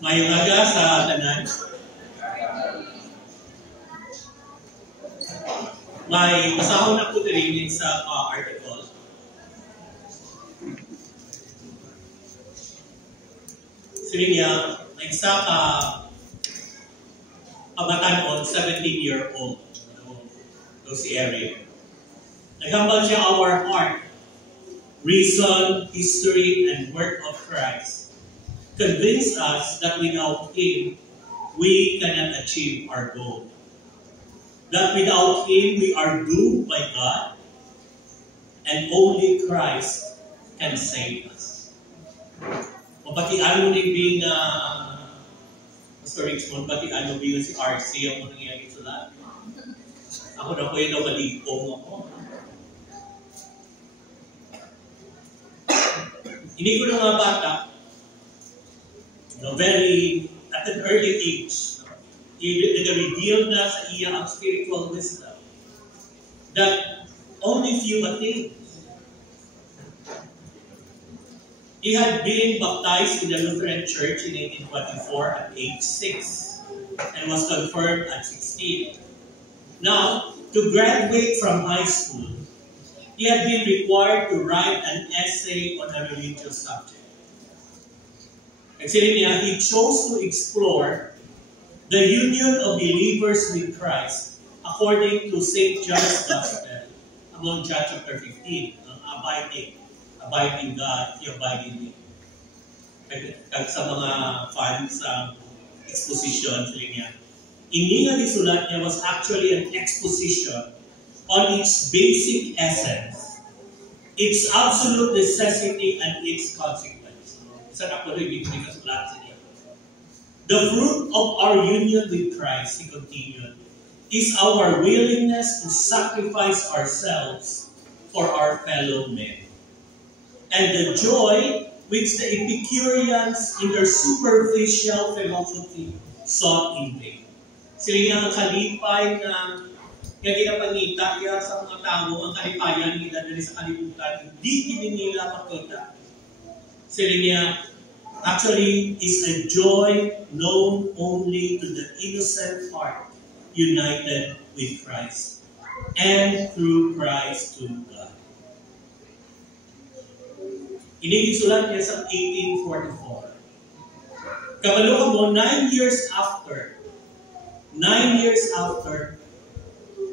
Ngayong aga sa tanan, may pasahon ako dirinig sa article. Sabi niya, may isa ka kabatanon, 17-year-old. So si Eric. Naghambal siya our heart, reason, history, and work of Christ. Convince us that without Him, we cannot achieve our goal. That without Him, we are doomed by God, and only Christ can save us. Mapatian mo din being Pastor Richmond, patian mo being si RC, ako nangyayari sa lahat. Ako na po yun na maligpong ako. Hindi ko ng mga bata, at an early age, nag-reveal na sa iya ang spiritual wisdom that only few attained. He had been baptized in the Lutheran Church in 1824 at age 6 and was confirmed at 16. Now, to graduate from high school, he had been required to write an essay on a religious subject. Actually, he chose to explore the union of believers with Christ according to St. John's Gospel among John chapter 15, abiding God, He abide in me. Kag sa mga fans sa exposition, sila niya. Ini nga disulat niya was actually an exposition on its basic essence, its absolute necessity, and its consequence. The fruit of our union with Christ, he continued, is our willingness to sacrifice ourselves for our fellow men. And the joy which the Epicureans in their superficial philosophy sought in vain. Sila ang kalipay na ginapangita sa mga tao, ang kalipayan nila dali sa kalibutan, hindi nila makita. Sila niya, actually, is a joy known only to the innocent heart united with Christ and through Christ to God. Inigisulat niya sa 1844. Kabaluan mo, 9 years after,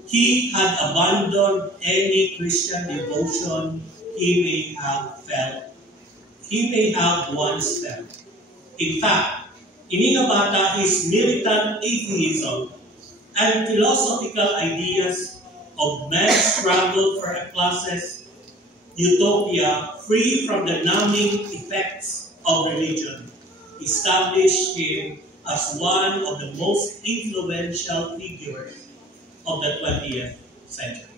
he had abandoned any Christian devotion he may have once felt. In fact, ini nga bata, his militant atheism and philosophical ideas of man's struggle for a classes utopia free from the numbing effects of religion established him as one of the most influential figures of the 20th century.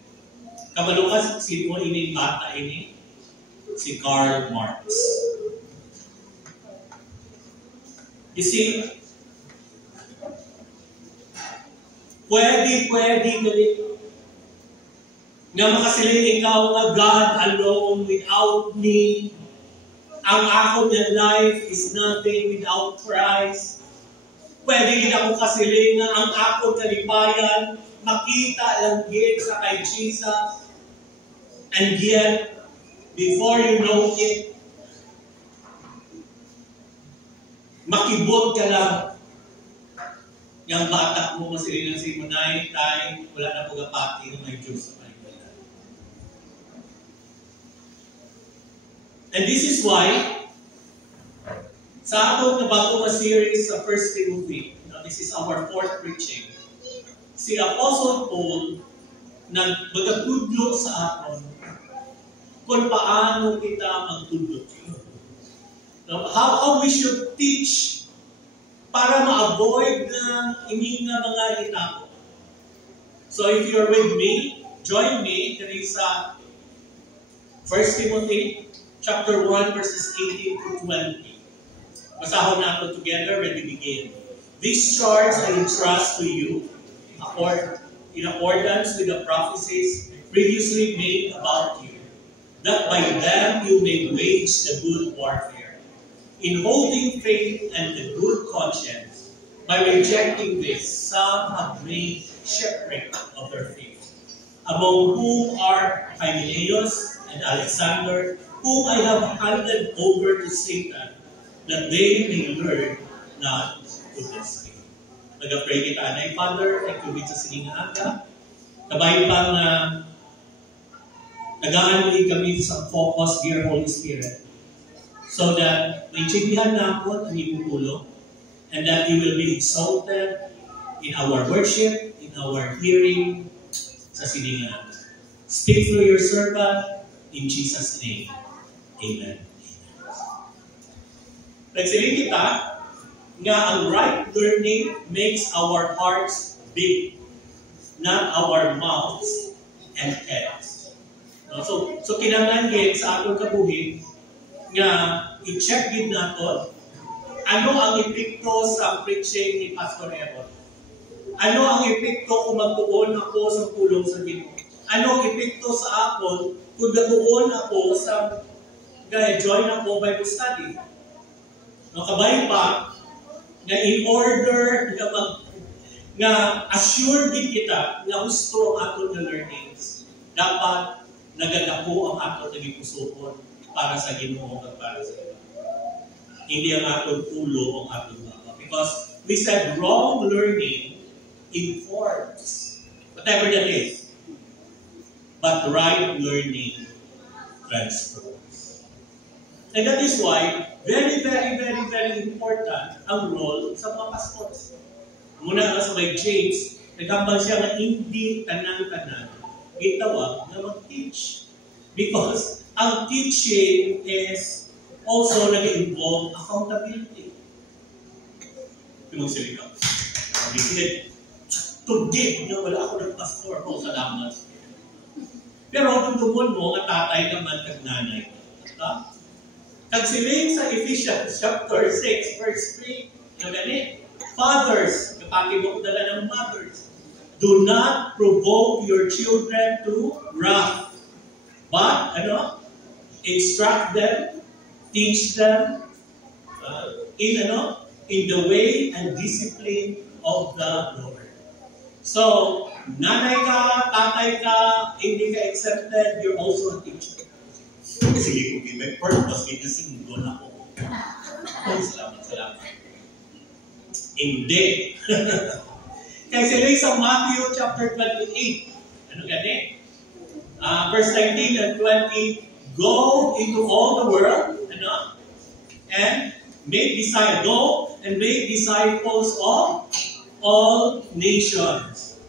Kabalukas, sino ini bata ini? Si Karl Marx. You see, pwede nga makasilin ikaw nga God alone without me. Ang ako na life is nothing without Christ. Pwede din ako kasilin nga ang ako kalipayan makita lang din sa kay Jesus. And yet, before you know it, makibot ka lang. Yung bata mo, masilin lang si Munay, tay, wala na po kapati ng may Diyos sa Panginoon. And this is why, sa atong nabago na series sa 1 Timothy, this is our 4th preaching, si Apostle Paul nagbagatudlo sa aton kung paano kita magtudlo. How we should teach para ma-avoid ng ininga mga hitako. So if you're with me, join me dito sa 1 Timothy chapter 1 verses 18 to 20. Basahon natin together when we begin. This charge I entrust to you in accordance with the prophecies previously made about you, that by them you may wage the good warfare, In holding faith and a good conscience, by rejecting this, some have made shipwreck of their faith, among whom are Hymenaeus and Alexander, whom I have handed over to Satan, that they may learn not to blaspheme. Nag-pray kita, Anay Father, thank you sa sininga aga. Kabay pang nag-aanulig kami sa focus, dear Holy Spirit, so that may tsindihan na ako ang iyong tulong, and that you will be exalted in our worship, in our hearing, sa sininga. Speak through your servant, in Jesus' name. Amen. Nagsiling kita nga ang right learning makes our hearts big, not our mouths and heads. No? So kinahanglan din sa atong kabuhi nga i-check din natin ano ang epekto sa preaching ni Pastor Aaron. Ano ang epekto kung magtuon ako sa tulong sa Ginoo? Ano ang epekto sa akon kung nagtuon ako sa join ako Bible study? No, kabay pa na in order nga assure din kita na gusto ang aton na learnings, dapat nagadako ang aton na gipusoon para sa Ginoo at para sa iba. Hindi ang aton ulo ang aton baba. Because we said wrong learning informs, whatever that is. But right learning transforms. And that is why, very, very, very, very important ang role sa mga pastors. Muna nga sa may James, nagkambal siya na hindi tanang-tanang gitawag na mag-teach. Because ang teaching is also nag-involve accountability. Yung magsalita. Today, na wala ako ng pastor ko, salamat. Pero kung tumon mo, nga tatay naman kag nanay. Nagsiling sa Ephesians chapter 6, verse 3, na ganit, fathers, kapag mo dala ng mothers, do not provoke your children to wrath, but, instruct them, teach them, in the way and discipline of the Lord. So, nanay ka, tatay ka, hindi ka accepted, you're also a teacher. Sige, kung may purpose, may nasinggon ako. Salamat. Hindi. Kaya sila sa Matthew chapter 28. Ano gani? Verse 19 and 20, go into all the world, and make disciples of all nations.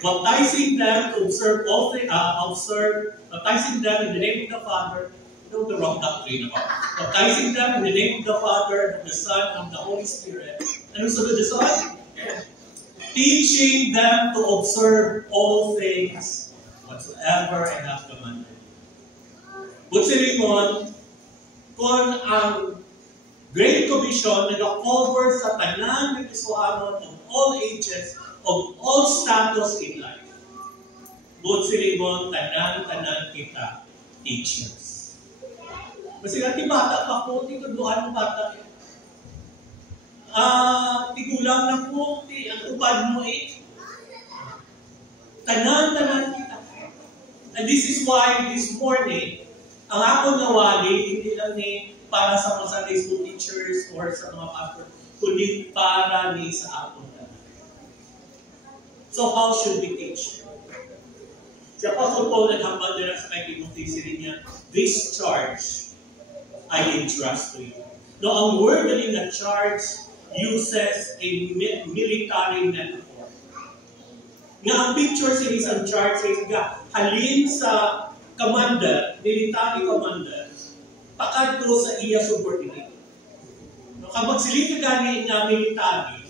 Baptizing them to observe all things, baptizing them in the name of the Father, the wrong doctrine about. Baptizing them in the name of the Father, of the Son, and of the Holy Spirit. Ano sunod the Son? Teaching them to observe all things whatsoever I have commanded. Butsilingon, kung ang Great Commission nag-cover sa tanan ng isuhanon of all ages, of all status in life. Butsilingon, tanan kita teachers. Kasi natin bata pa po, tituduhan ng bata. Tigulang na po, ang ubad mo Tanan kita. And this is why this morning, ang akong nawali, hindi lang para sa mga Sunday school teachers or sa mga pastor, kundi para sa akong tanan. So how should we teach? Si Apostle Paul naghambal nila sa kay Timothy, sila niya, this charge I entrust to you. No, ang word na charge uses a military metaphor. Nga ang picture sa isang charge is nga, halin sa commander, military commander, pakadto sa iya subordinate. No, kapag siling ka gani nga military,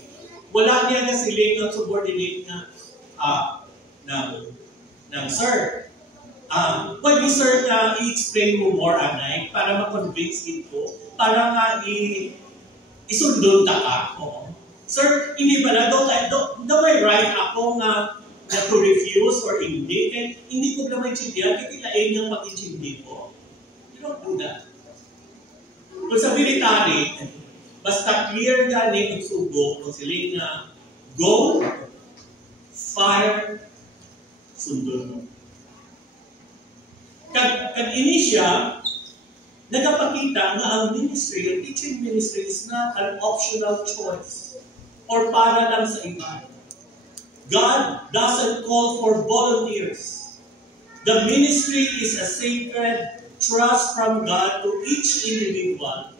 wala niya na siling ang subordinate ng sir. Pwede sir na i-explain mo more, Anay, para ma-convince ito, para nga isundon ka ako. Sir, hindi ba na do may right ako na to refuse or hindi? Kaya hindi ko na may chindihan, kitilain niyang mag-chindi ko. You don't do that. Kung sa military, basta clear gani ang sugo, kung sila nga, go, fire, sundon. Kag ini siya, nagapakita nga ang ministry, ang teaching ministry is not an optional choice or para lang sa iba. God doesn't call for volunteers. The ministry is a sacred trust from God to each individual,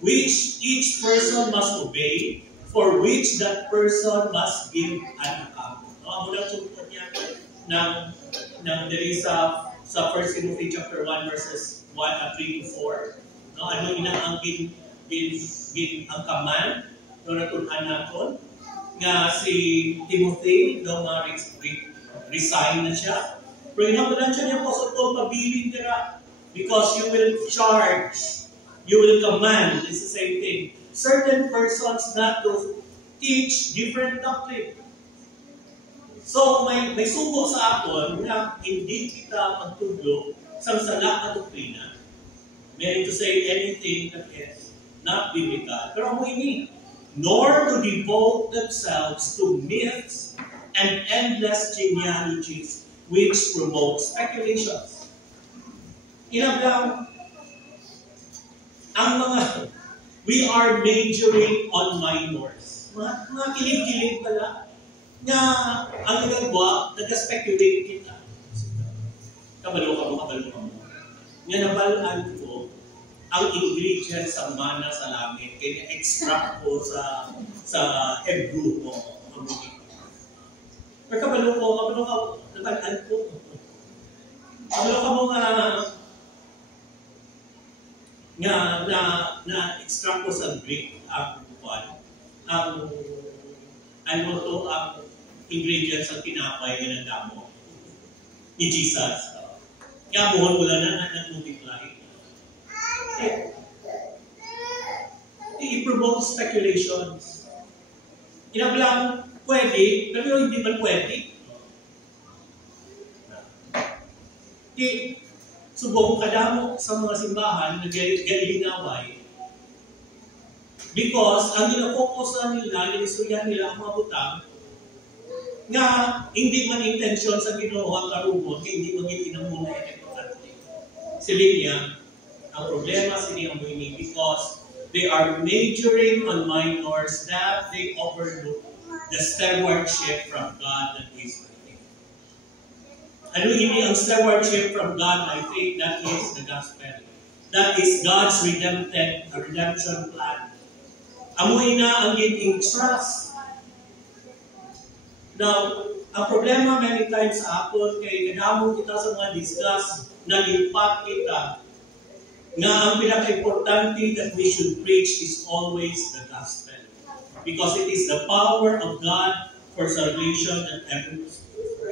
which each person must obey, for which that person must give an account. Ang muna sumpunod niya ng there is sa 1 Timothy chapter 1 verses 3 to 4. No, ano ang ang command no natunan naton nga si Timothy daw resign na siya. Pero inabulan siya niya po sa ito, pabiling nila. Because you will charge, you will command, it's the same thing. Certain persons not to teach different doctrine. So, may sugo sa aton na hindi kita magtudlo sa sala na doktrina. Meaning to say anything that is not biblical. Pero mo ini, nor to devote themselves to myths and endless genealogies which promote speculations. Inablang, ang mga, we are majoring on minors. Mga kilig-kilig pala, na ang nagagawa, nag-speculate kita. Kabalo ka mo. Nga nabalaan ko, ang ingredients sa mana sa langit, kaya extract ko sa head group mo. Pero kabalo ka, nabalaan ko. Kabalo ka mo na extract ko sa Greek ang ingredients ng tinapay na nagdamo ni Jesus. Kaya buhon mo lang na nag-multiply. I-promote speculations. Inablang pwede, pero hindi man pwede. Subong kadamo sa mga simbahan na galinaway because ang ginapokus na nila, inistorya nila ang mga butang nga hindi man intention sa Ginoo ang karubon, hindi magiging muna importante. Sila niya, ang problema sila ang ini because they are majoring on minors that they overlook the stewardship from God that is with. Ano ini ang stewardship from God? I think that is the gospel. That is God's redemption plan. Amoy na ang giving trust. Now, ang problema many times sa aton kay kadamo kita sa mga discuss, nalipat kita na ang pinaka-importante that we should preach is always the gospel. Because it is the power of God for salvation and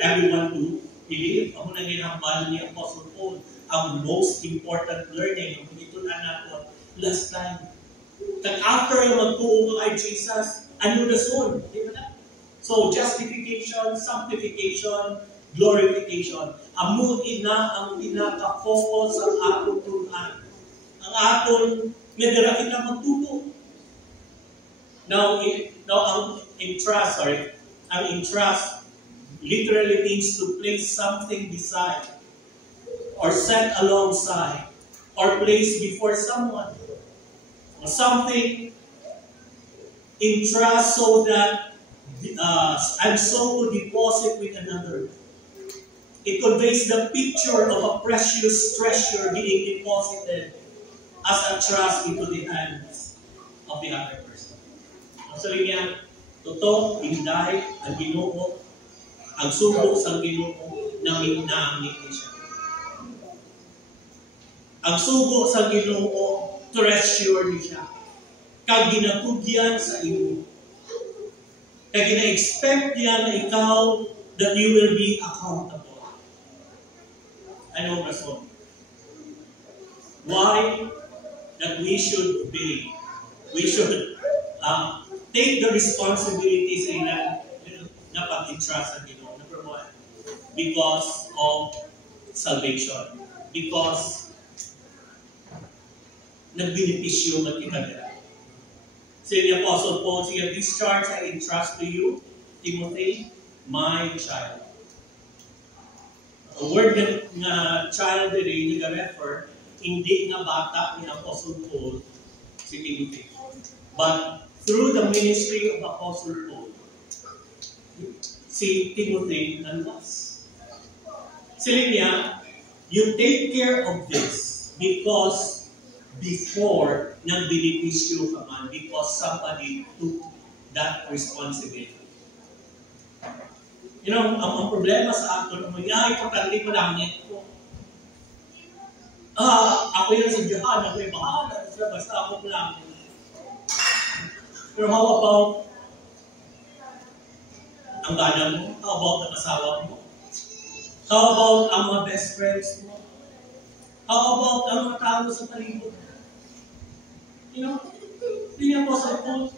everyone to believe. Ako nang ginambal ni Apostle Paul, ang most important learning, ang pinitunan natin last time. Kag after yung magtuo kay Jesus, ano na soon? Di ba na? So, justification, sanctification, glorification. Amuin na ang pinaka-focus ang atong tunan. Ang aton, medara kita magtuto. Now, ang entrust literally means to place something beside, or set alongside, or place before someone. Or something entrust so that and so to deposit with another. It conveys the picture of a precious treasure being deposited as a trust into the hands of the other person. Sabi niya, totoo, hinday, ang Ginoo, ang sugo sa Ginoo, namin siya. Ang sugo sa Ginoo, treasure niya. Kag ginatugyan sa iyo. Kag gina-expect niya na ikaw that you will be accountable. Ano ang rason? Why? That we should obey. We should take the responsibilities na pag-entrust sa Ginoo. Number one, because of salvation. Because nagbenepisyo man kita nila. Say the Apostle Paul, say, this charge I entrust to you, Timothy, my child. A word nga child diri nag-refer, hindi nga bata ni Apostle Paul si Timothy. But through the ministry of Apostle Paul, si Timothy nandas. Sila niya, you take care of this because before nag-benepisyo ka man, because somebody took that responsibility. You know, ang problema sa ato, importante pa langit ko. Ako yung si Johan, ako yung bahala, basta ako lang. Pero how about ang gana mo? How about ang asawa mo? How about ang mga best friends mo? How about ang mga tao sa palibot? You know, hindi po sa ito.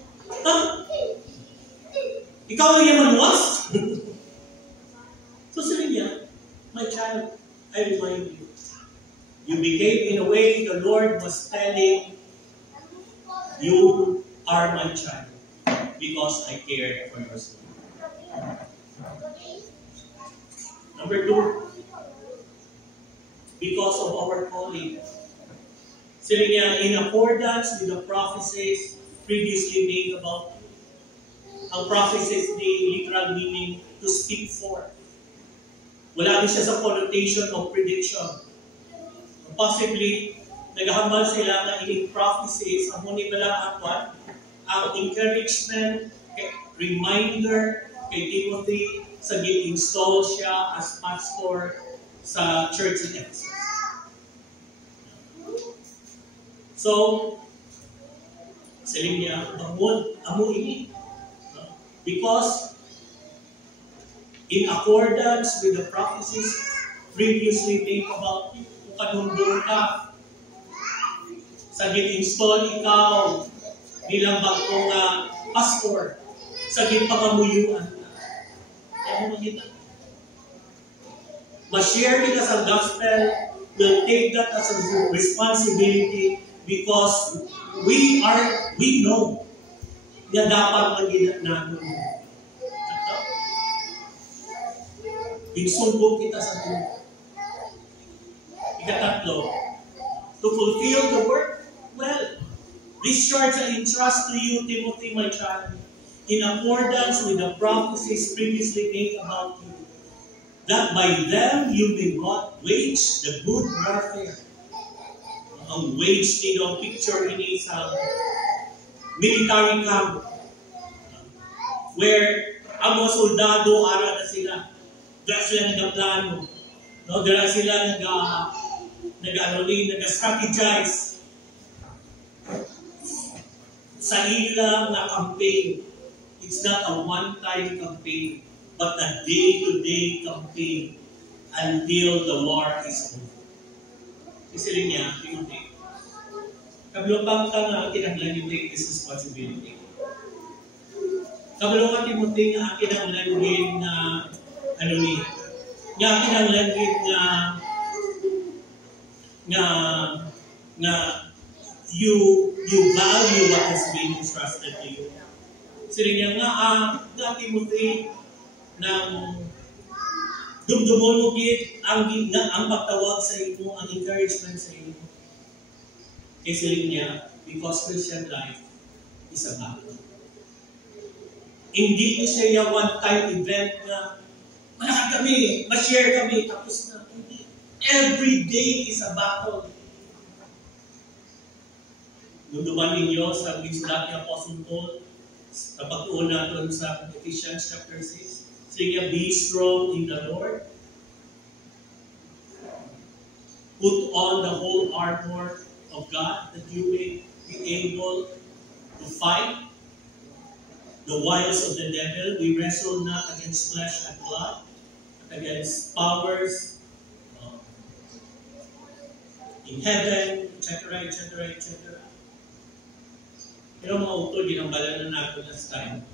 Ikaw lang yung manuwas? So sabi niya, my child, I remind you, you behave in a way the Lord was telling, you are my child because I care for your soul. Number 2, because of our calling. Sabi niya, in accordance with the prophecies previously made about you. Ang prophecies, the literal meaning to speak forth. Wala din siya sa connotation of prediction. Possibly, naghahambal sila na ining prophecies, ang muni bala ang encouragement, reminder kay Timothy sa gi-install siya as pastor sa church in Ephesus. So, sabi niya, amo ini. Because in accordance with the prophecies previously made about you, kung kanundong ka, sa gin-install ikaw bilang bagong pastor, sa gin-pangamuyuan ka. Kaya mo makita. Ma-share kita sa gospel, we'll take that as a responsibility because we know na dapat magiging natin. Igsugbo kita sa Diyos. Ikatatlo, to fulfill the work, well, this charge I entrust to you, Timothy, my child, in accordance with the prophecies previously made about you, that by them you may wage the good warfare. Ang wage nito, picture ini sa military camp, where ang mga soldado ara na sila. Dala sila nag-plano. No? Dala sila nag-strategize sa ilang na campaign. It's not a one-time campaign, but a day-to-day campaign until the war is over. Kasi niya, Timothy, kablupang ka nga kinahanglan yung take this responsibility. Kablupang Timothy nga kinahanglan din na nga kinahanglan din nga you value what has been entrusted to you. Sila niya nga Timothy nang dumdumon mo git ang pagtawag sa imo, ang encouragement sa imo. Kasi niya, because Christian life is a battle. Hindi ko siya one-time event na malakad kami, ma-share kami, tapos na. Hindi. Every day is a battle. Nunduman ninyo sa ginsulat ni Apostle Paul, sa pag-uon natin sa Ephesians chapter 6. Sige, be strong in the Lord. Put on the whole armor of God that you may be able to fight the wiles of the devil. We wrestle not against flesh and blood, but against powers in heaven, etc., etc., etc. Pero mga utol, ginambalan na natin last time.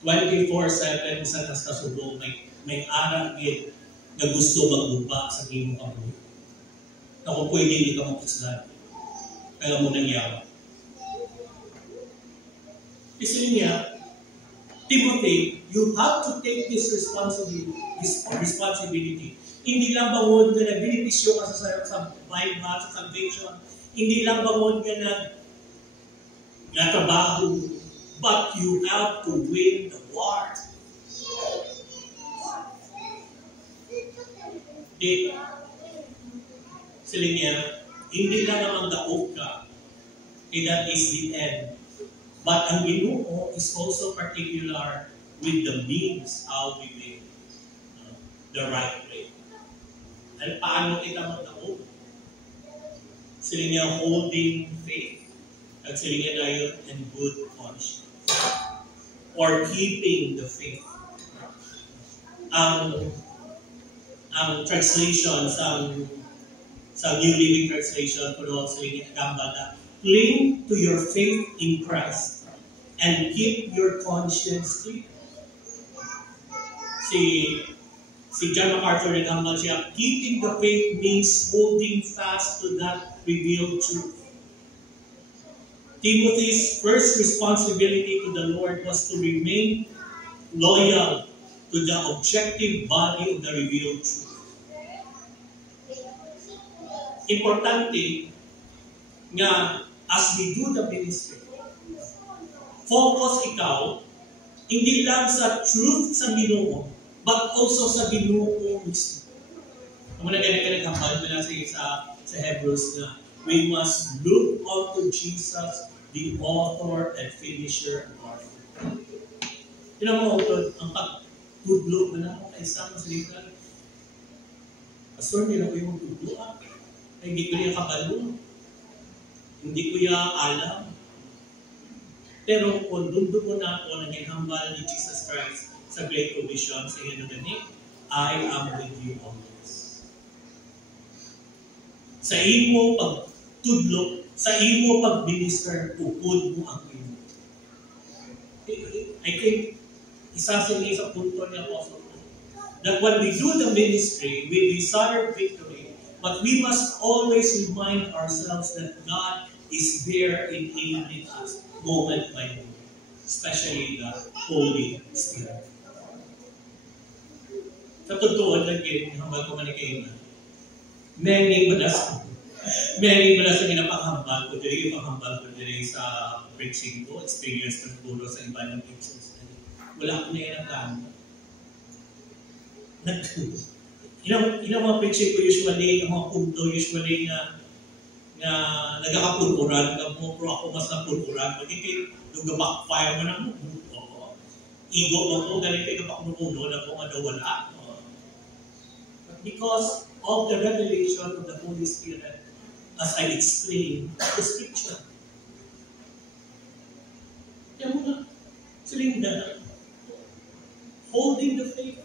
24/7 sa nastasubong, may arang na gusto magbuba sa iyong kamuli. Na kung pwede, hindi ka mapuslan. Kaya mo nangyari. Kasi niya, Timothy, you have to take this responsibility. Hindi lang bangon ka na benepisyo ka sa Bible, sa salvation. Hindi lang bangon ka na trabaho, but you have to win the war. Okay. Sila niya, hindi lang naman daog ka, that is the end. But ang Ginoo is also particular with the means how we live the right way. At paano kita magdaog? Sila niya holding faith. At sila niya dayon and good conscience. Or keeping the faith. Ang translation sa New Living Translation kuno sila niya gambata. Cling to your faith in Christ and keep your conscience clear. Si John MacArthur nagambal siya, keeping the faith means holding fast to that revealed truth. Timothy's first responsibility to the Lord was to remain loyal to the objective body of the revealed truth. Importante nga as we do the ministry, focus ikaw hindi lang sa truth sa Ginoo, but also sa Ginoo mismo. Kung na ganyan ka naghambal na sa Hebrews na we must look unto Jesus, the author and finisher of our faith. Yun ang mga ang pagtudlo na ako kay isang salita. Pastor, hindi na ko yung magtudlo hindi ko niya kabalo. Hindi ko niya alam. Pero kung dundo ko na ako naging hambal ni Jesus Christ sa Great Commission sa iyo na gani, I am with you always. Sa imo pagtudlo, sa imo pag-minister, tukod mo ang imo. I think, isa sa punto ni Apostle Paul, that when we do the ministry, we desire victory, but we must always remind ourselves that God is there enabling us moment by moment, especially the Holy Spirit. Sa totoo lang yun, hambal ko manikain na, many malas sa ginapahambal ko diri, panghambal ko diri sa preaching ko, experience ko siguro sa iba ng pictures. Wala ko na yan ang ganda. Yung mga preaching ko usually, yung mga punto usually na nagkakapulpuran ka mo, pero ako mas napulpuran. Magiging nag-backfire mo na mo. Ego mo to, galing kayo kapakumuno na kung ano wala. But because of the revelation of the Holy Spirit, as I explained the Scripture. Kaya mo na, silinda, holding the faith.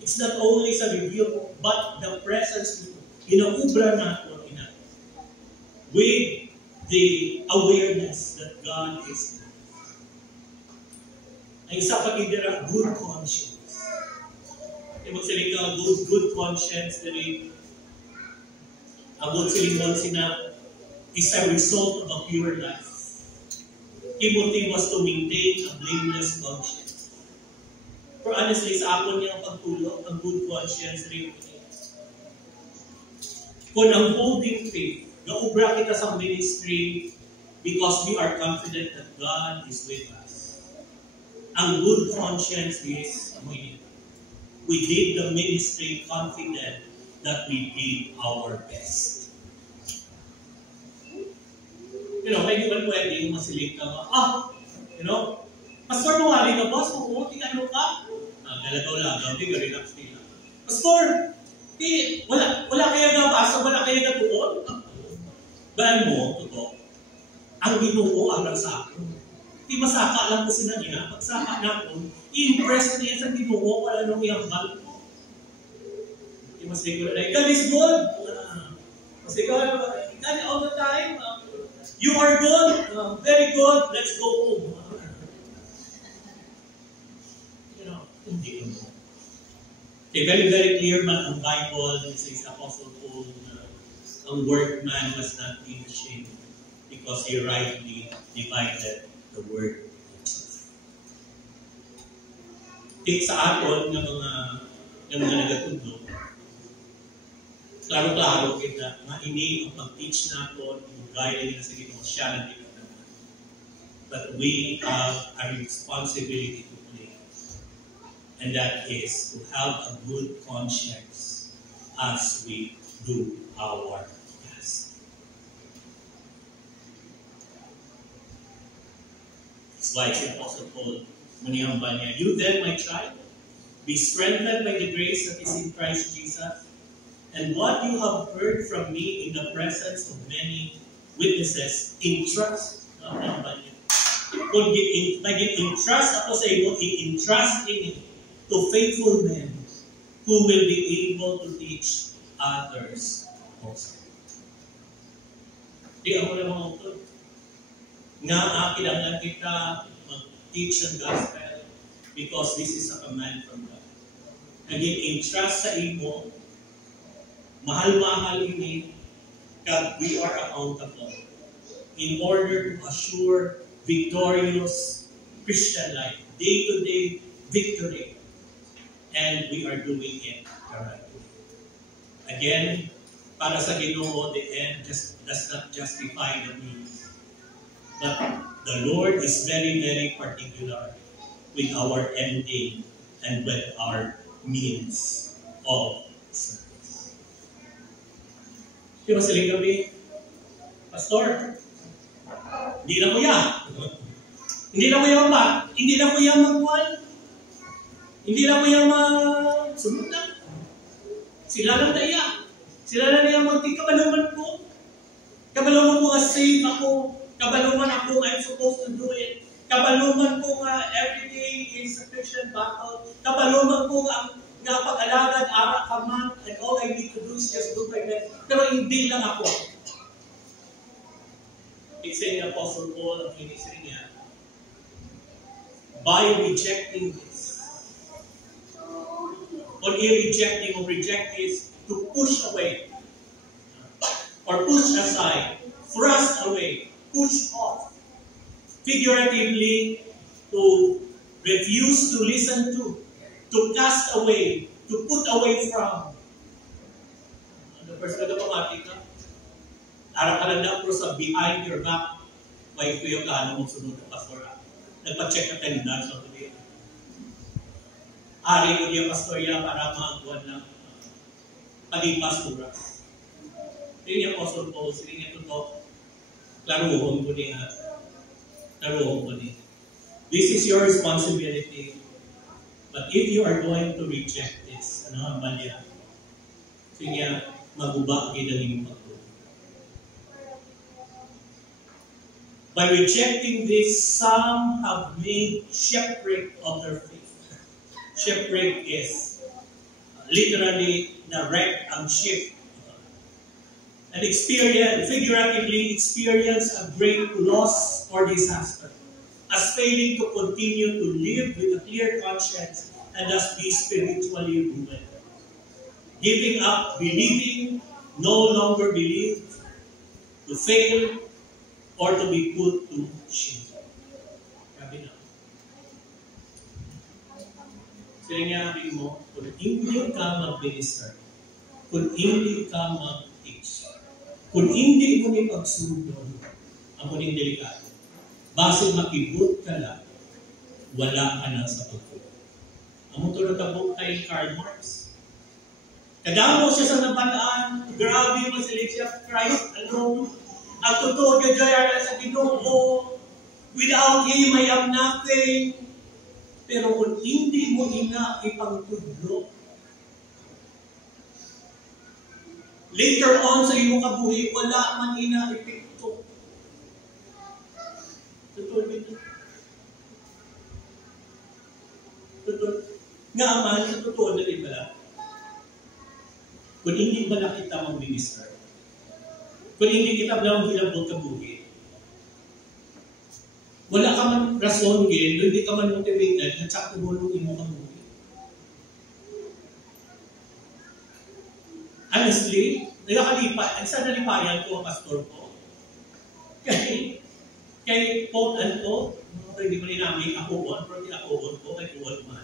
It's not only sa review, but the presence mo. Inaubra na ako with the awareness that God is there. Ang isa pag-idira, good conscience. Kaya magsalita ka, good conscience, dali, abot silingon sina, is a result of a pure life. Timothy was to maintain a blameless conscience. For honestly, sa ako niya ang pagtulong, ang good conscience rin. Kung ang holding faith, naubra kita sa ministry because we are confident that God is with us. Ang good conscience is, we did the ministry confident that we did our best. Hindi ba pwede yung masilig ka Pastor, mawali ka boss, kung ano ka? Galagaw-lagaw, relax nila. Pastor, wala kaya nabasa, wala kaya natuon? Bahan mo, totoo, ang Ginoo ang nagsaka. Di masaka lang ko sila niya. Pagsaka na ko, i-impress niya sa Ginoo wala nung iyambal. Di masiguro na, God is good. Masiguro, God all the time. You are good. Very good. Let's go home. Hindi mo. Okay, very, very clear man ang Bible. Sa Apostle Paul ang workman must not be ashamed because he rightly divided the word. Take sa aton ng mga nagatudlo, klaro-klaro kita nga ini ang pag-teach natin, yung guiding na sa Ginoo siya na di naman. But we have a responsibility to play. And that is to have a good conscience as we do our task. That's why si Apostle Paul, maniyambal niya, you then, my child, be strengthened by the grace that is in Christ Jesus. And what you have heard from me in the presence of many witnesses, entrust. Kung nag-entrust ako sa iyo, i-entrust in to faithful men who will be able to teach others also. Di ako na mga utod. Nga kailangan kita mag-teach ang gospel because this is a command from God. Nag-entrust sa imo, mahal-mahal ini, that we are accountable in order to assure victorious Christian life, day-to-day victory. And we are doing it correctly. Again, para sa Ginoo, the end does not justify the means. But the Lord is very, very particular with our ending and with our means of service. Di ba siling gabi? Pastor, hindi na kuya. Hindi na kuya ba? Hindi na kuya magwal. Hindi na kuya sunod na. Sila lang daya. Sila lang daya magkikabaluman ko. Kabaluman ko nga save ako. Kabaluman ako I'm supposed to do it. Kabaluman ko nga every day is a Christian battle. Kabaluman ko nga pag-alagad, arak ka man, and all I need to do is just do my best. Pero hindi lang ako. It's saying Apostle Paul, ang ministry niya, by rejecting this, or reject is to push away, or push aside, thrust away, push off, figuratively, to refuse to listen to cast away, to put away from. The first na automatic ka. Ara ka lang na pero sa behind your back, may kuya ka ano mong sunod na pastor. Nagpa-check attendance o today. Ari ko niya pastor ya para magawa ng palipas oras. Hindi niya Apostle Paul, hindi niya totoo. Klaruhon ko niya. Klaruhon ko niya. This is your responsibility. But if you are going to reject this, ano ang balya? Sige, maguba kinaling mo. By rejecting this, some have made shipwreck of their faith. Shipwreck is literally na wreck ang ship. And figuratively experience a great loss or disaster, as failing to continue to live with a clear conscience and thus be spiritually ruined. Giving up believing, no longer believe, to fail, or to be put to shame. Sabi na. Sinabi mo, kung hindi ka mag-minister, kung hindi ka mag-teach, kung hindi mo ipagsunod, ang muling delikado, base makibot ka lang, wala ka na sa pagpunod. Ang muto tabok kay Karl Marx. Kadamo siya sa nabalaan, grabe mo sa Iglesia of Christ, ang totoo niya dyan sa Ginoo, without Him I am nothing. Pero kung hindi mo ipangtudlo, later on sa iyong kabuhi, wala man epekto. Totoo nito. Totoo. Nga man, sa totoo na rin pala. Kung hindi ba na kita mag-minister, kung hindi kita lang hilabot kabuhi, wala ka man rason din, hindi ka man motivated, at saka tumulong mo kabuhi. Honestly, Nagkakalipa, ang sa nalipayan ko ang pastor ko. Kay quote and quote, hindi ko rin namin akuon, pero kinakuon ko, kay kuwan man.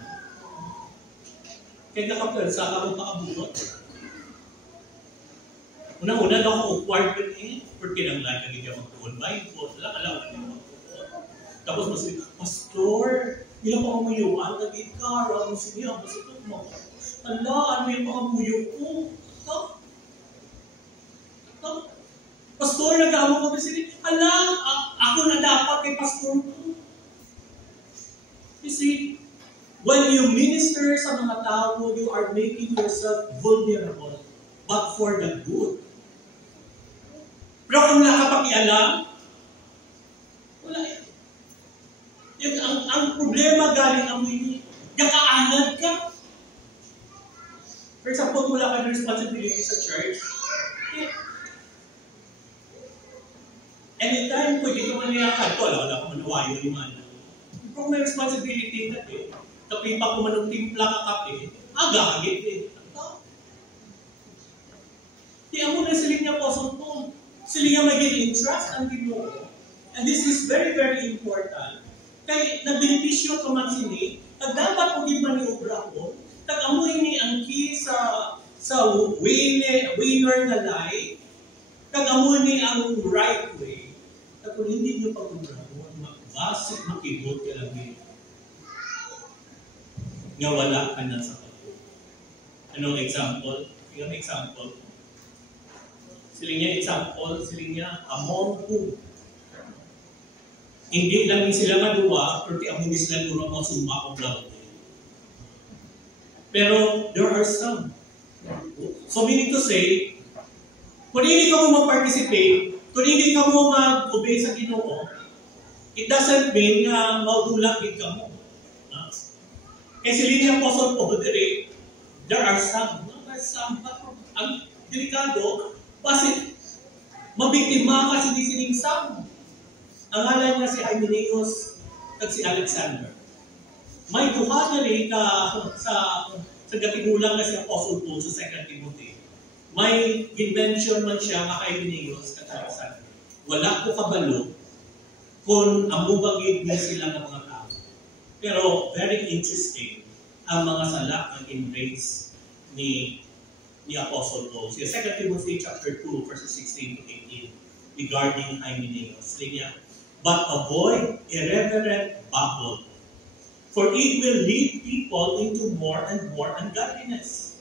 Kaya nakapwersa ako makabulot. Unang-una daw ako awkward with him, pero kinanglan na hindi ako magkuhan. May quote lang, alam ko hindi ako magkuhan. Tapos masabi, Pastor, hindi ako mamuyuan, nag-ikar, ang siya, masakot mo. Ala, ano yung makamuyo ko? Pastor, nag-awa ko ba sila? Ala, ako na dapat kay pastor ko. You see, when you minister sa mga tao, you are making yourself vulnerable, but for the good. Pero kung nakapakialam, wala yan. Ang problema galing ang hindi, nakaanad ka. For example, wala ka ng responsibility sa church, anytime pwede ka maniyakad ko, wala ka manawayo ni man. Kung may responsibility na kapipa ko manong timpla ka kape, agagit eh. Kaya mo na siling niya Apostle Paul. Siling niya magiging trust ang Ginoo. And this is very, very important. Kaya nagbenepisyo ka man sini, pag dapat kung di man ni obra ko, tag-amoy ni ang key sa winner na life, tag-amoy ni ang right way. Kung hindi nyo pag-umrahon, basic makibot ka lang yun. Nga wala ka na sa pag-umrahon. Anong example? Yung example. Siling niya, among who? Hindi lang sila maduwa, pero among sila duro mo sumba o blog. Pero there are some. So meaning to say, kung hindi ka mo mag-participate, kung hindi ka mo mag-obey sa Ginoo, it doesn't mean na maudulagin ka mo. Kaya siling niya Apostle Paul, there are some. Ang delikado, kasi mabiktima ka sining some. Ang ngalan niya si Hymenaeus at si Alexander. May duha na rin sa gatigulang na si Apostle Paul sa 2 Timothy. May invention man siya na kay Hymenaeus at Alexander. Wala ko kabalo kung amubagid niya sila ng mga tao. Pero very interesting ang mga sala ng embrace ni Apostle Paul. Sa 2 Timothy chapter 2 verses 16 to 18 regarding Hymenaeus. Linya, but avoid irreverent babble, for it will lead people into more and more ungodliness,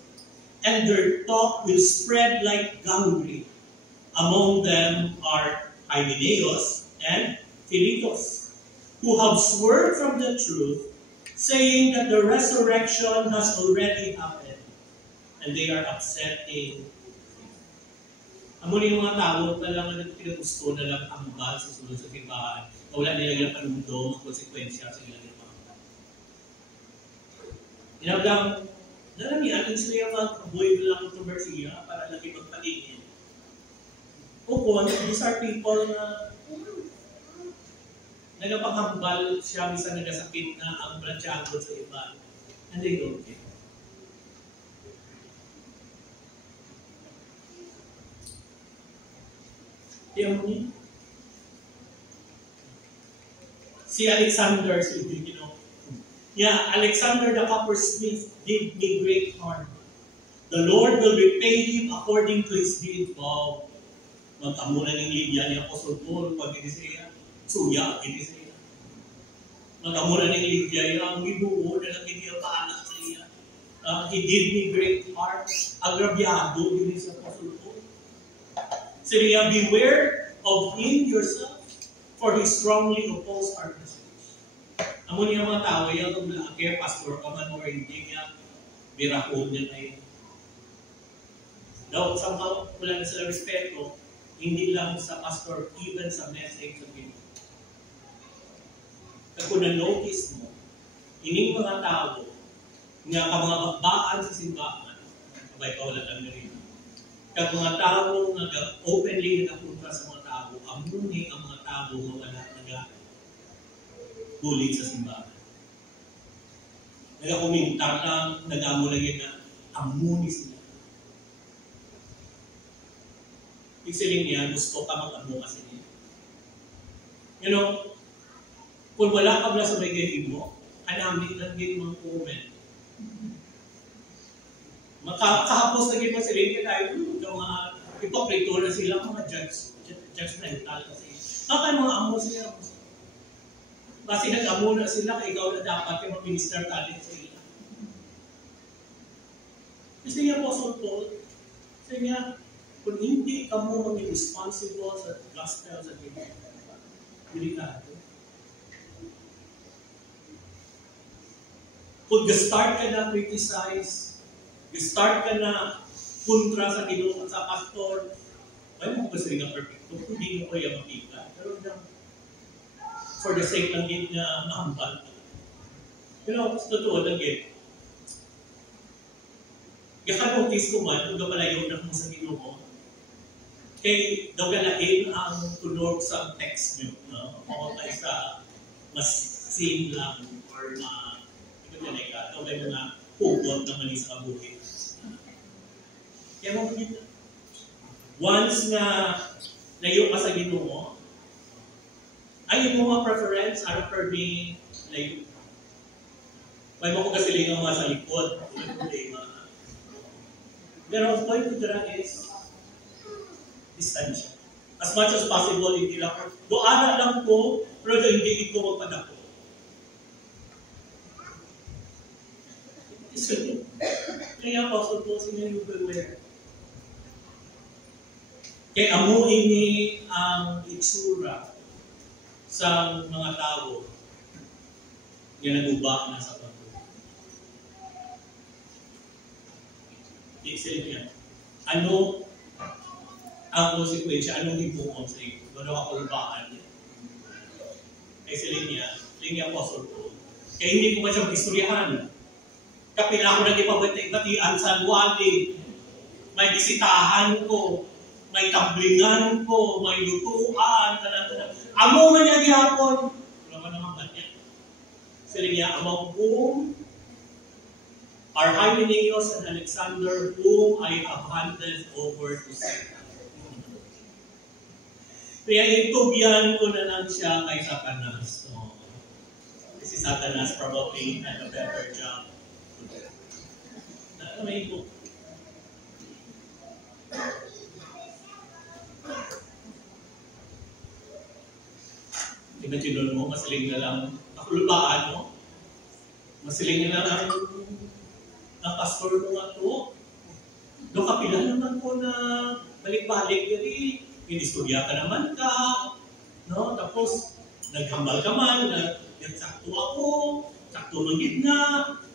and their talk will spread like gangrene. Among them are Hymenaeus and Philetus, who have swerved from the truth, saying that the resurrection has already happened, and they are upsetting. Amo ni mga tao talaga nagpinagusto na lang ambal sa sulod sa tibahan. Wala nila yung panundong, konsekwensya sa ilang pangamba. Inablang, naramihan ang sila yung mga kaboy lang kontrobersiya para lagi magpaligid. O kung these are people na nagapakambal siya, minsan nagasakit na ang branchado sa iba. And they don't care. Si Alexander, Alexander the coppersmith did me great harm. The Lord will repay him according to his deed. Wow. Magkamunan ng Lydia ni Apostle Paul, pag siya, suya, siya. Magkamunan ng Lydia, ang ibuo na lang hindi paanak sa iya. He did me great harm. Agrabyado din sa Apostle Paul. Siya, beware of him yourself, for he strongly opposed our message. Amo niya mga tao, yung kaya pastor ka man or hindi niya, birakod niya kayo. Daw, somehow, wala na sila respeto, hindi lang sa pastor, even sa message of him. Kung na-notice mo, ining mga tao, nga ka mga bakbaan sa simbahan, kabay ka wala lang na rin. Kag mga tao openly nakapunta sa mga tao, amuni ang mga tao na wala nag-gulit sa simbahan. Nag-kumintar lang, nag-amo lang yun na amuni sila. isiling niya, gusto ka mag-amo kasi niya. You know, kung wala ka wala sa may gawin mo, anamit lang din mga comment. Makakahapos na gawin mo sila niya dahil mga ipaprito na sila, mga judgmental kasi. Kaya mga amo sila. Kasi nag-amo na sila, kaya ikaw na dapat yung mag-minister talent sa ila. Kasi niya Apostle Paul, kasi niya, kung hindi ka mo maging responsible sa gospel sa Biblia, delikado. Kung start ka na criticize, start ka na kontra sa Ginoo sa pastor, ay mo kasi nga perfecto, hindi mo kaya makita. Pero for the sake lang din na mahambal. You know, totoo lang din. Yakanotis ko man, kung gapalayo na kung sa Ginoo, kay dogalain ang tunog sa text nyo, no? O kaysa mas sin lang or ito na ka, ito may mga hugot na mali sa kabuhi. Kaya mo kita. Once na layo ka sa Ginoo, ay yung mga preference are for me, like, may mga kasilingan mga sa likod, pero ang point ko dira is distansya. As much as possible, hindi lang ko. Doana lang ko, pero hindi ko magpadako. Kaya Apostle Paul siya yung beware. Kaya amuin ni ang itsura sa mga tao na nagubak na sa pagbuhay. Excellent yan. Ano ang konsekwensya, anong ibuong sa iyo? Ano ako lubaan niya? Excellent niya. Tingin Apostle Paul. Kaya hindi ko ba siya istoryahan? Kapila ako nag-ipabati-batian sa luwali. May bisitahan ko. May tablingan ko. May lutuan. Amo man niya gihapon. Wala man naman ba niya? Sila niya, among whom are Hymenaeus and Alexander, whom I have handed over to Satan. Kaya itubyan ko na lang siya kay Satanas. So, si Satanas probably had a better job. May book. Imagine mo, masiling na lang, nakulubaan mo, masiling na lang ang pastor mo nga ito. Doon kapila naman po na balik-balik yun inistorya ka naman ka, no? Tapos, naghambal ka man, sakto ako, sakto magid na,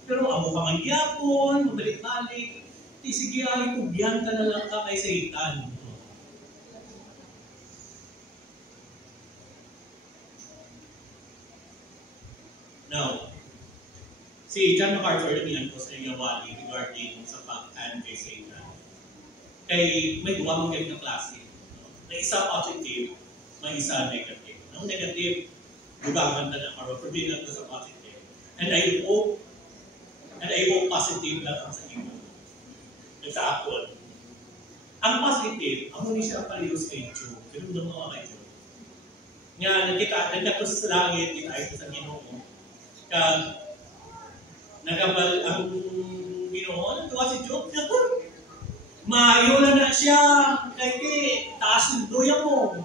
pero amo ka man gyapon, mabalik-balik, sige ay kubyan ka na lang ka kay Satan. Now, si John MacArthur niyan ko sa Yawali regarding sa pag-hand kay Satan. Kay may duwa mong ganit na klase. May isa positive, may isa negative. Ang negative, dugagan na ng araw, pero lang sa positive. And I hope positive lang ang sa inyo. Sa ako. Ang positive, ang muna siya palihos kay Job. Ganun na mga kay Job. Nga, nagkita sa langit, kita ito sa Ginoo. Kag, nagabal ang Ginoo, natuwa si Job, maayo na siya, kaya taas ng doya mo.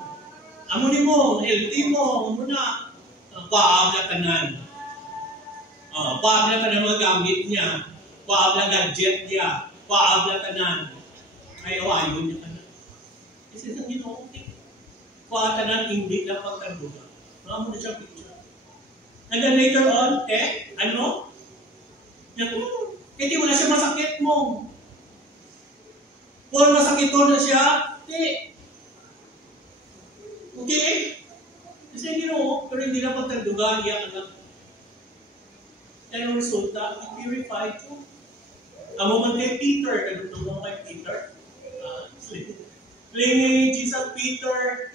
Amo ni mo, healthy mo, amo na. Paab na tanan. Paab na tanan mga gamit niya. Paab na gadget niya. Paab na tanan. Ay, awayon niya tanan. Kasi sa Ginoo, paab tanan, hindi lang pagkaduga. Amo na siya picture. And then later on, ano? Hindi mo na siya masakit mo. Kung masakit na siya, okay. Kasi Ginoo, pero hindi na pagkaduga, iyak na. And ang resulta, i-purify ko. Amo man kay Peter, kanutong mo kay Peter. Lingi Jesus Peter,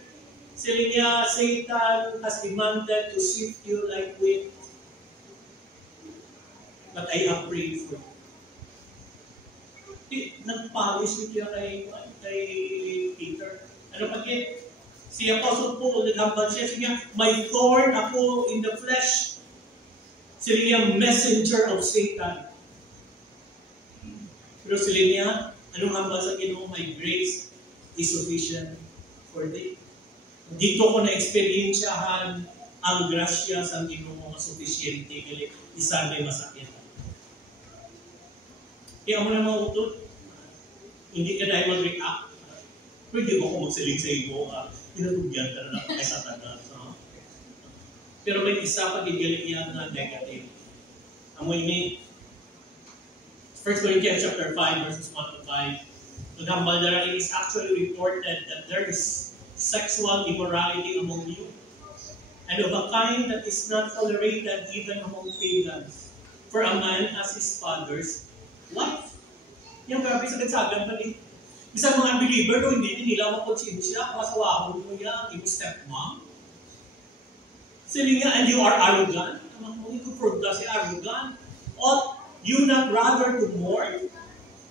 sila niya, Satan has demanded to sift you like wheat. But I have prayed for you. Nagpalis niya kay Peter. Ano pagit? Si Apostle Paul, naghambal siya, siya may thorn ako in the flesh. Sila niya, messenger of Satan. Pero sila niya, anong hambal sa Ginoo? My grace is sufficient for thee. Dito ko na-experiensyahan ang grasya sa Ginoo nga sufficient kaya isa may masakit. Kaya mo na mautot, hindi ka dahil mag-react. Pwede mo ko magsaling sa iyo, pinatugyan ka na kay Satanas. No? Pero may isa pa gigaling na negative. Amoy ni 1 Corinthians chapter 5, verses 1 to 5. Naghambal na it is actually reported that there is sexual immorality among you, and of a kind that is not tolerated even among pagans. For a man as his father's wife. Yung grabe sa gansagan pa din. Isang mga believer, no, hindi nila makonsensya, masawahon mo niya, yung stepmom. Sili nga, and you are arrogant. Amang mo, ikuprove ka si arrogant. Ought you not rather to mourn?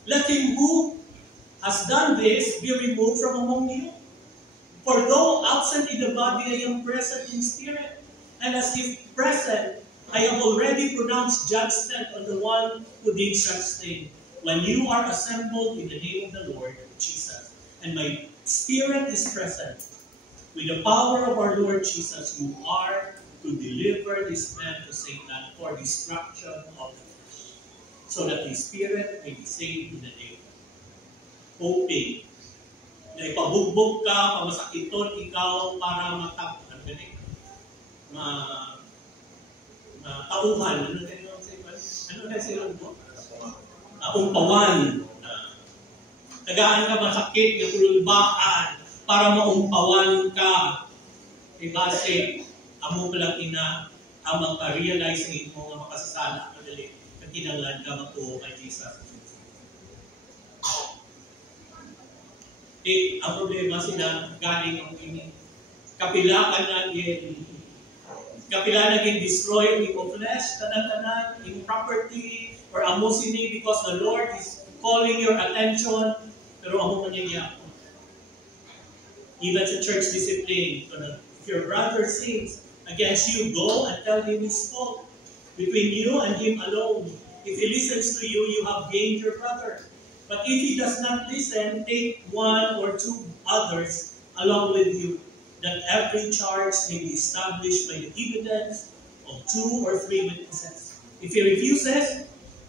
Let him who has done this be removed from among you. For though absent in the body, I am present in spirit. And as if present, I have already pronounced judgment on the one who did such thing. When you are assembled in the name of the Lord Jesus, and my spirit is present, with the power of our Lord Jesus, you are to deliver this man to Satan for destruction of the flesh, so that his spirit may be saved in the day. Hoping na ipabugbog ka, pamasakiton ikaw para matauhan. Ano kaya sila mo? Umpawan. Tagaan ka masakit na kulubaan para maumpawan ka. Ibase, amo palang ina ang magpa-realize ng imo nga makasasala madali at kinanglan ka magtuo kay Jesus. Ang problema sila galing ang ini. Kapila ka na naging destroy ang imo flesh, tanan-tanan, imo property, or amo sini because the Lord is calling your attention, pero amo mangyayari. Even sa church discipline, if your brother sins against you, go and tell him his fault. Between you and him alone. If he listens to you, you have gained your brother. But if he does not listen, take one or two others along with you, that every charge may be established by the evidence of 2 or 3 witnesses. If he refuses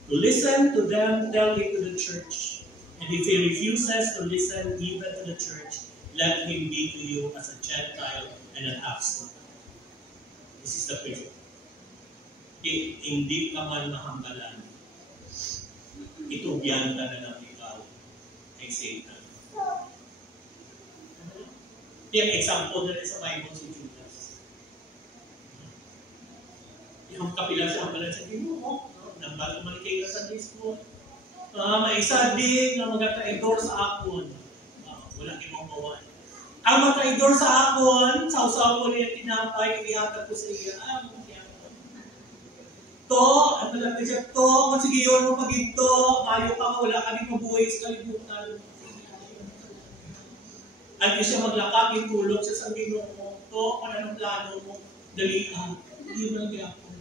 to listen to them, tell it to the church. And if he refuses to listen even to the church, let him be to you as a Gentile and an half-stone. This is the principle. Hindi ka man mahambalan, itugyan ka na ng ikaw kay Satan. Yung example na rin sa Bible si Judas. Yung kapila siya hambalan sa Ginoo. Nang bago malikay ka sa Sunday school. Maisadig na magka-traidor sa akon. Wala ibang bawan. Ang magka-traidor sa akon, sa usapo niya tinapay, ihatag ko sa iya. To, at malapit siya, to, kung sige yun mo pag-ito, tayo pa, wala kami mabuhay sa kalibutan. At di siya maglakad, itulog siya sa Ginoo. To, kung anong plano mo, dalihan. Hindi mo lang gayapon.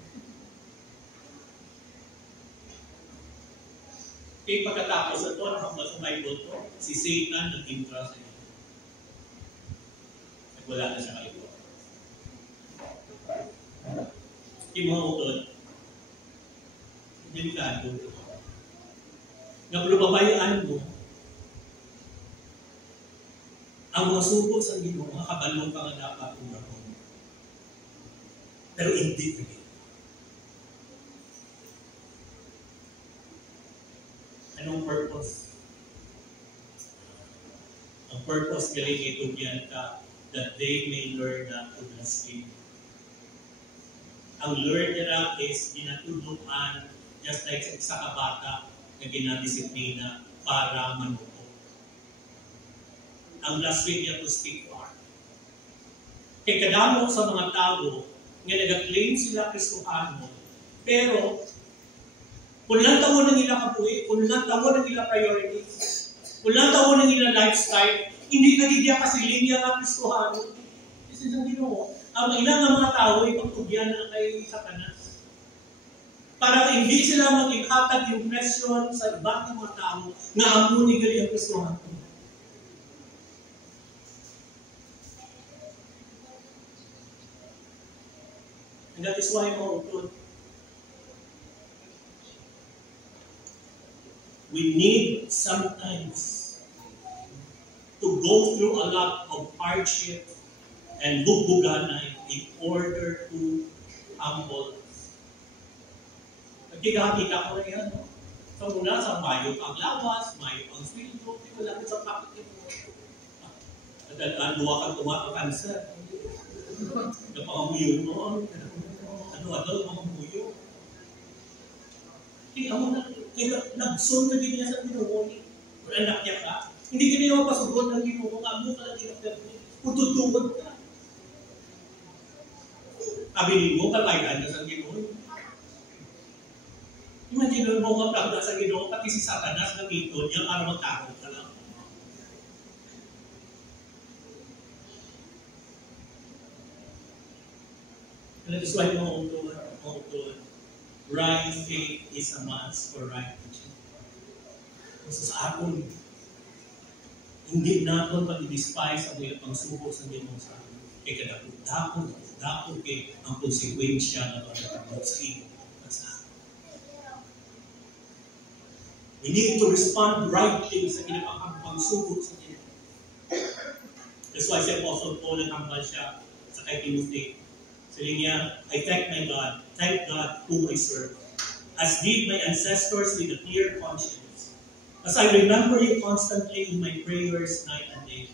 Kaya pagkatapos na ito, nakakabas sa Bible to, si Satan nag-intra sa iyo. Wala na siya kayo. Yung mga utod, delikado. Napabayaan mo, ang mga suko sa Ginoo, makabalong ka nga dapat umahon. Pero hindi rin. Anong purpose? Ang purpose galing itugyan ka that they may learn not to blaspheme. Ang learn nila is ginatuduan just like sa kabata na ginadisiplina para manuto. Ang blaspheme niya to speak far. Kaya kadamo sa mga tao nga nag-claim sila Kristohano, pero kung lang tawo na nila kabuhi, kung lang tawo na nila priorities, kung lang tawo na nila lifestyle, Hindi nagigya kasi linya nga Kristohano. Kasi ang Ginoo, ang ilang mga tao ay pagtugyan na kay Satanas. Para hindi sila mag-ihatag yung presyon sa ibang mga tao na amo ni gali ang Kristohano. And that is why we need sometimes to go through a lot of hardship and bugbuganay in order to humble us. Nagkikakita ko na yan, no? So muna sa mayo ang lawas, mayo ang sweldo, hindi ko lang sa pakitin mo. At luwa kang tumakansa. Napangamuyo mo. Ano, mga muyo. Kaya mo na, nagsun na din niya sa Ginoo ni. Kung anak niya ka, hindi ka niya mapasugod ng Ginoo, kung amo ka lang ginagdag niya, kung tutugod ka. Abilin mo, kalayan ka sa Ginoo. Imagine mo ka plagda sa Ginoo, pati si Satanas na ito niya para magtakot ka lang. And that is why mga utol, right faith is a must for right teaching. Kasi sa akin, hindi natin pag-despise ang iyong pangsubo sa Ginoo sa akin. Kaya kadakot kay ang konsekwensya na pagkakabot sa iyo at sa akin. We need to respond rightly sa pangsubo sa Ginoo. That's why si Apostle Paul nagkambal siya sa kay Timothy. Sabi niya, I thank God whom I serve, as did my ancestors with a clear conscience. As I remember you constantly in my prayers night and day.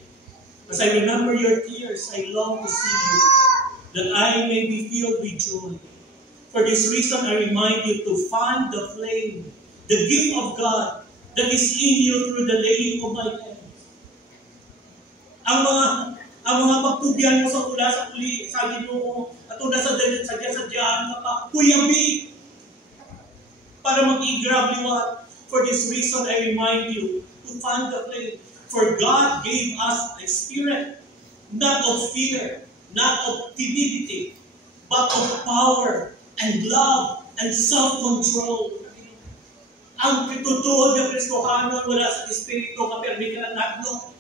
As I remember your tears, I long to see you, that I may be filled with joy. For this reason, I remind you to fan the flame, the gift of God that is in you through the laying of my hands. Ang mga pagtugyan mo sa ula sa uli, sa Ginoo, at una sa sadya-sadyaan ka pa, kuyabi, para mag-i-grab liwat. For this reason, I remind you to fan the flame. For God gave us a spirit, not of fear, not of timidity, but of power and love and self-control. Ang pitutuhod ng Kristohano wala sa Espiritu kapag hindi ka nag-hadlok.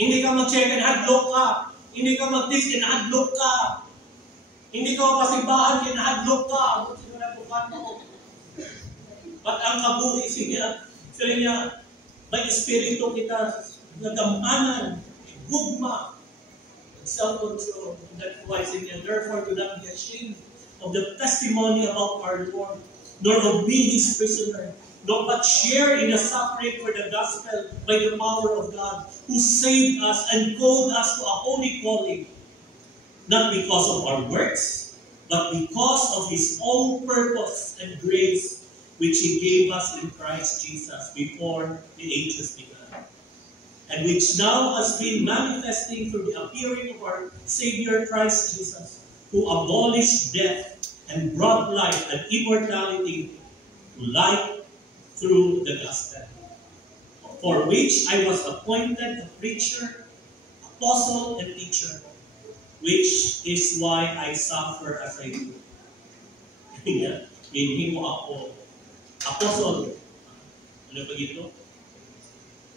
Hindi ka mag-check and hadlok ka. Hindi ka mag-test and hadlok ka. Hindi ka mapasibahan and hadlok ka. But ang kabuhi siya may Espiritu kita nagamanan, gugma, self-control. That's why siya, therefore do not be ashamed of the testimony about our Lord, nor of me his prisoner, no, but share in the suffering for the gospel by the power of God, who saved us and called us to a holy calling, not because of our works, but because of his own purpose and grace, which he gave us in Christ Jesus before the ages began, and which now has been manifesting through the appearing of our Savior Christ Jesus, who abolished death and brought life and immortality to light through the gospel, for which I was appointed a preacher, apostle, and teacher, which is why I suffer as I do. Hindi mo ako apostle. Ano pa ito?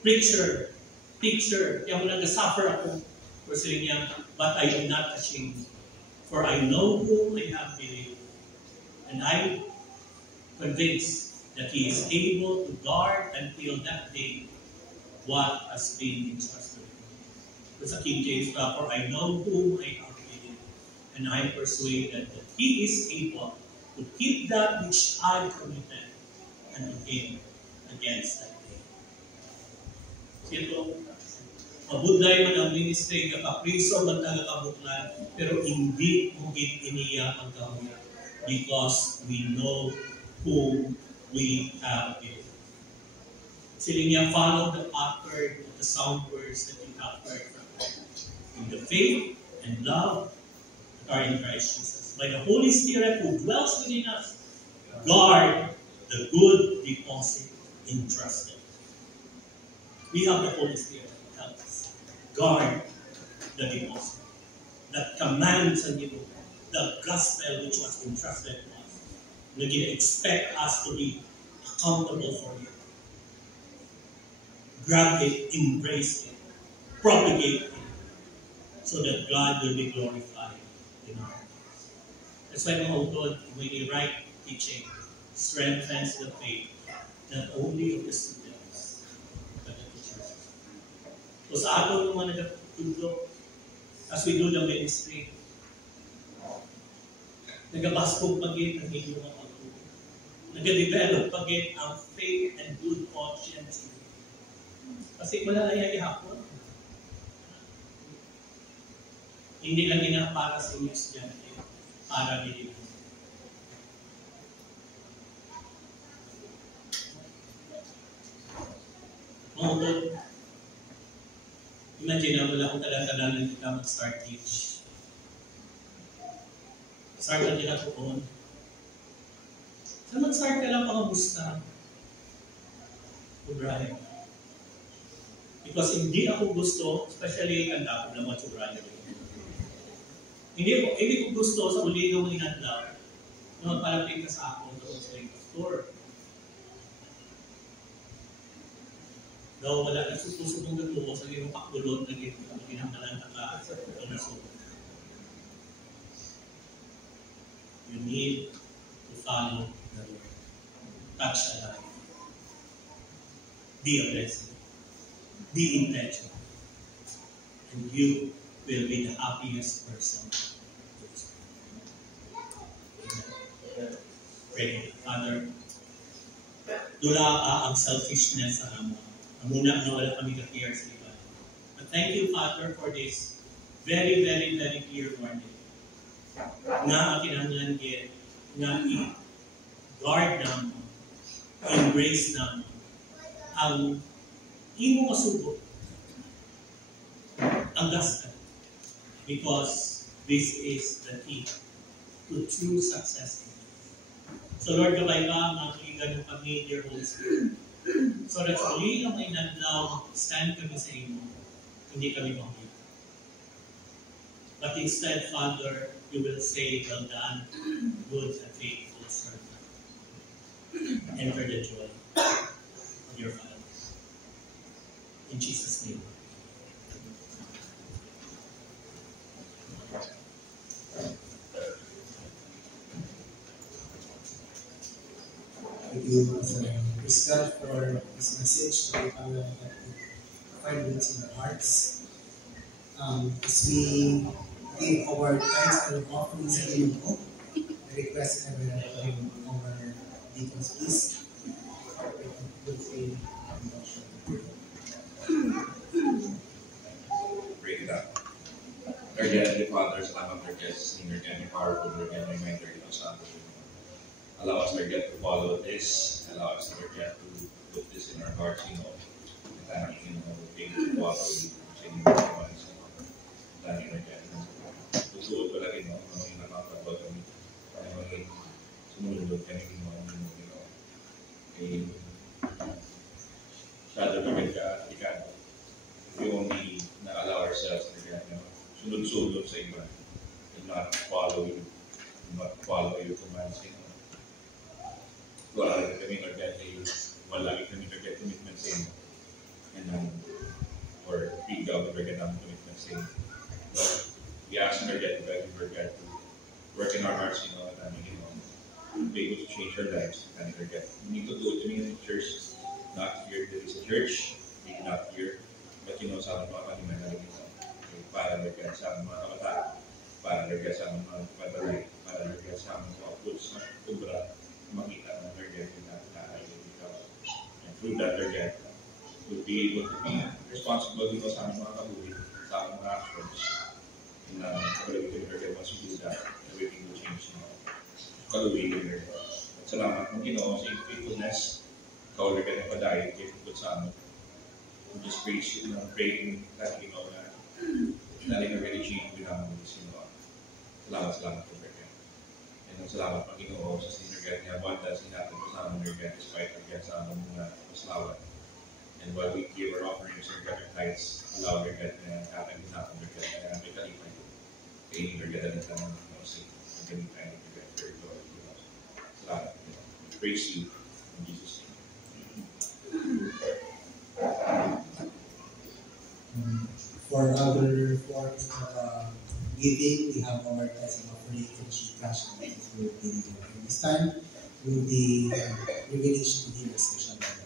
Preacher, teacher. Kaya mo nag-suffer ako. For saying niya, but I am not ashamed, for I know whom I have believed, and I'm convinced that he is able to guard until that day what has been entrusted. Sa King James, for I know whom I have believed, and I am persuaded that he is able to keep that which I committed and him against that day. Sito, mabudlay man ang ministry, kapapriso man taga kabutlan, pero hindi mo iniya ang kahuya, because we know whom we have been. Siling niya, follow the pattern of the sound words that you have heard from him, in the faith and love that are in Christ Jesus. By the Holy Spirit who dwells within us, guard the good deposit entrusted. We have the Holy Spirit to help us. guard the deposit. That commands and the gospel which was entrusted to us. Nag-expect us to be accountable for it. Grab it, embrace it, propagate it, so that God will be glorified in our lives. That's why mga utod, when you write teaching, strengthens the faith, not only of the students, but of the church. So sa ato naman nagtutulog, as we do the ministry, nagabaskog pagit ang inyong mga pagtulog. Nagadevelop pagit ang faith and good conscience. Kasi wala na yan ihapon. Hindi lang ina para sa inyo estudyante, para din. Mga imagine na wala akong talang-talangan kita mag-start teach. Start lang nila po. So mag-start ka lang pangabusta. Brian. Because hindi ako gusto, especially kanda ko naman sa Brian. Hindi ko gusto sa uli ng mga inadlaw na magpalapit ka sa ako doon sa pastor. Daw wala na susubong na tuko sa iyong pakulot na ginagalan ka sa pagkaso. You need to follow the Lord. Touch the life. Be a blessing. Be intentional. And you will be the happiest person. Pray, Father, dula ang selfishness sa amo. Muna na wala kami ka-care sa iba. But thank you, Father, for this very, very, very clear warning. Nga ang kinahanglan din, nga i-guard naman, embrace naman, ang imo kasubo, ang gospel. Because this is the key to true success. So Lord, gabay ka ang aking kami, dear Holy Spirit. So that sa uli ang inadlaw, stand kami sa imo, hindi kami makita. But instead, Father, you will say, well done, good and faithful servant. Enter the joy of your Father. In Jesus' name. Thank you, praise God for this message that we find it in our hearts. As we give our thanks and offerings to you, I request everyone our deacons, please. Break it up. Lord Heavenly Father, salamat Lord God sa senior and powerful Lord God, reminder of Santo. Allow us Lord God to follow this. Allow us Lord God to put this in our hearts, and thank you, being to follow you, saying thank you Lord God. Susuot ko lang yung nakakabot kami. Maging sumunod kami Father, Lord God, we only allow ourselves to sunod-sunod sa iba and not follow your commands. Wala kami Lord God, wala kami Lord God commitment sa inyo. And or big out Lord God ang commitment sa inyo. But we ask Lord God, Lord God, to work in our hearts, and be able to change our lives. And Lord God, we need to do it in the church, not here. There is a church, maybe not here, but sa amin mga kaniman para Lord God sa amin mga kabataan, para Lord God sa amin mga kabataan, para Lord God sa amin mga foods na kubra, makita na Lord God yung nakakaayon ikaw. And through that Lord God, we'll be able to be responsible sa amin mga kabuhi, sa amin mga actions. And everything Lord God, once we do that, everything will change. Kaluwi Lord God. At salamat mong sa faithfulness, ikaw Lord God ang padayon, faithful sa amin. We just praise you, praying that na already changed with our movies. Salamat po Lord God. And salamat Panginoon sa senior God niya, wanda sinatong ko sa amin Lord God, despite Lord God sa aming mga paslawat. And while we give our offerings Lord God, our tithes, allow Lord God na praise you. In Jesus' For other forms of giving, we have our tithes and offering and cash that will be during this time. Will be revelation to hear a special level.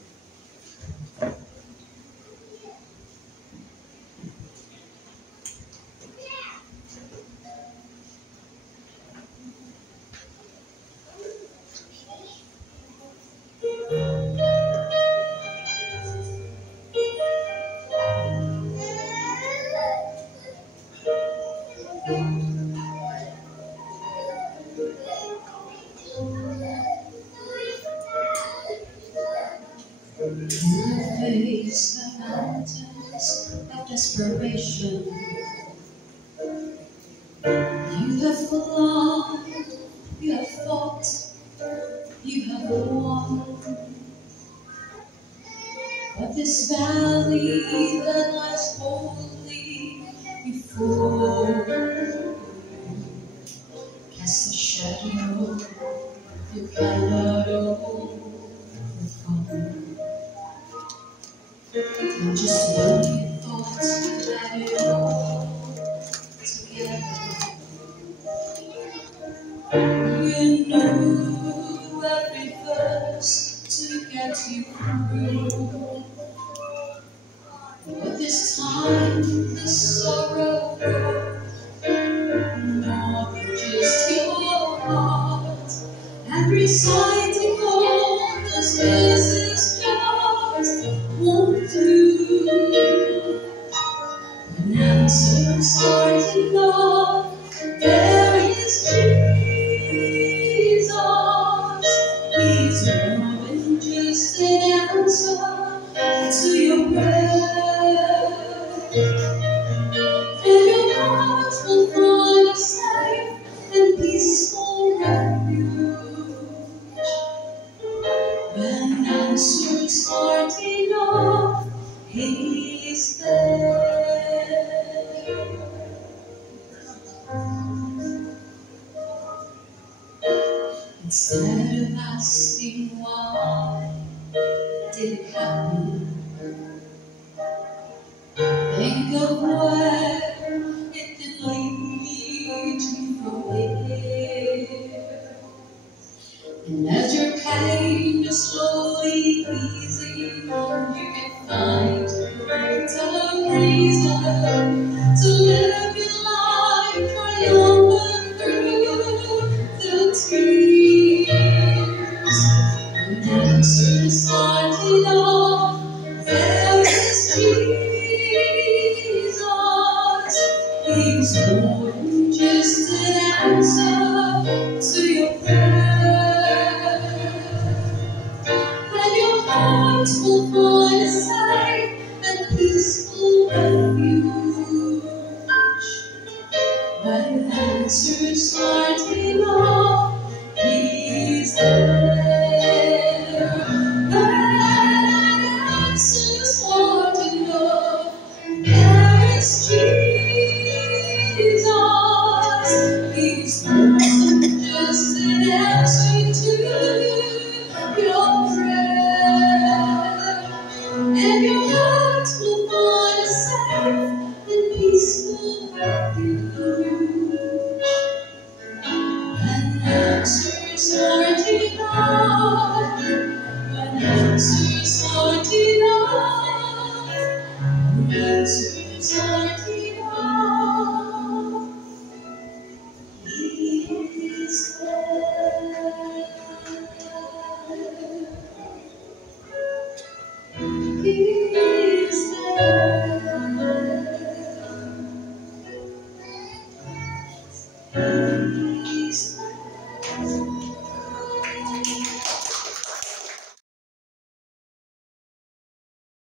Face the mountains of desperation. You have fought, you have fought, you have won. But this valley that lies boldly before casts a shadow you cannot overcome. And just when you thought you had it all together, you knew every verse to get you through. But this time, the sorrow broke more than just your heart. And reciting all those business cards won't do. An answer's hard to know. There is Jesus. He's more than just an answer to your prayer. And your heart will find a safe and peaceful refuge. When answers aren't enough, He's there. Instead of asking why did it happen, think of where it did lead you from here. And as your pain is slowly easing, you can find greater reason to live your life triumphant through the tears. When answers aren't enough, there is Jesus. He's more than just an answer to your prayer. And your heart will find a safe and peaceful refuge. When answers aren't enough, He's there. When answers aren't enough, there is Jesus. He's more than just an answer to your prayer. And your heart will find a safe and peaceful refuge. When answers aren't enough, when answers aren't enough, when answers aren't enough, He's there. He's there.